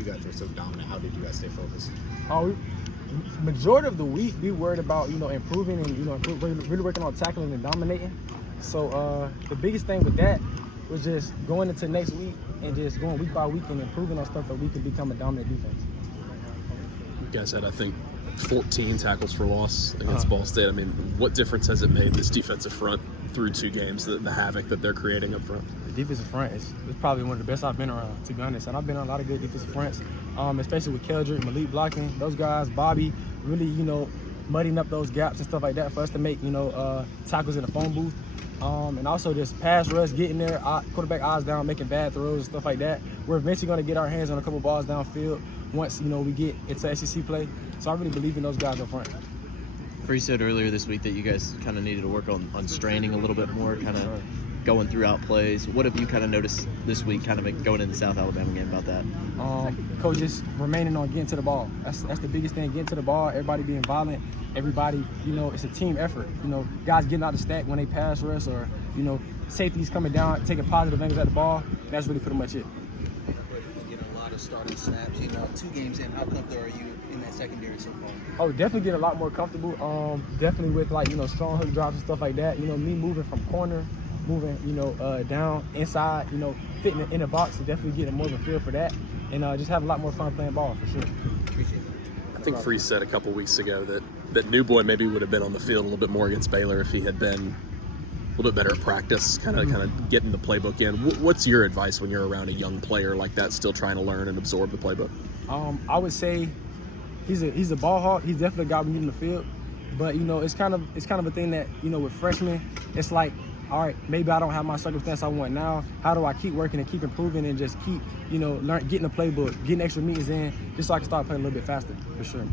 you guys were so dominant. How did you guys stay focused? Majority of the week, we worried about improving and really working on tackling and dominating. So the biggest thing with that was just going into next week and just going week by week and improving on stuff that we can become a dominant defense. You guys had, I think, 14 tackles for loss against Ball State. I mean, what difference has it made, this defensive front, through 2 games, the havoc that they're creating up front? The defensive front is probably one of the best I've been around, to be honest. And I've been on a lot of good defensive fronts, especially with Keldrick, Malik blocking. Those guys, Bobby, really, mudding up those gaps and stuff like that for us to make, tackles in the phone booth. And also just pass rush, getting there, quarterback eyes down, making bad throws and stuff like that. We're eventually going to get our hands on a couple balls downfield once, we get into SEC play. So I really believe in those guys up front. Free said earlier this week that you guys kind of needed to work on straining a little bit more, kind of going throughout plays. What have you kind of noticed this week, kind of going into the South Alabama game about that? Coaches remaining on getting to the ball. That's the biggest thing, getting to the ball, everybody being violent, everybody, it's a team effort. Guys getting out of stack when they pass rush or, safeties coming down, taking positive angles at the ball. That's really pretty much it. You're getting a lot of starting snaps. 2 games in, how comfortable are you in that secondary so far? Oh, definitely get a lot more comfortable. Definitely with strong hook drops and stuff like that. Me moving from corner, moving down inside, fitting in the box, so definitely getting more of a feel for that, and just have a lot more fun playing ball for sure. Appreciate it. I think Free said a couple weeks ago that New Boy maybe would have been on the field a little bit more against Baylor if he had been a little bit better at practice, kind of getting the playbook in. What's your advice when you're around a young player like that, still trying to learn and absorb the playbook? I would say he's a ball hawk. He's definitely a guy we need in the field, but it's kind of a thing that with freshmen, it's like, all right, maybe I don't have my circumstance I want now. How do I keep working and keep improving and just keep getting the playbook, getting extra meetings in, just so I can start playing a little bit faster, for sure.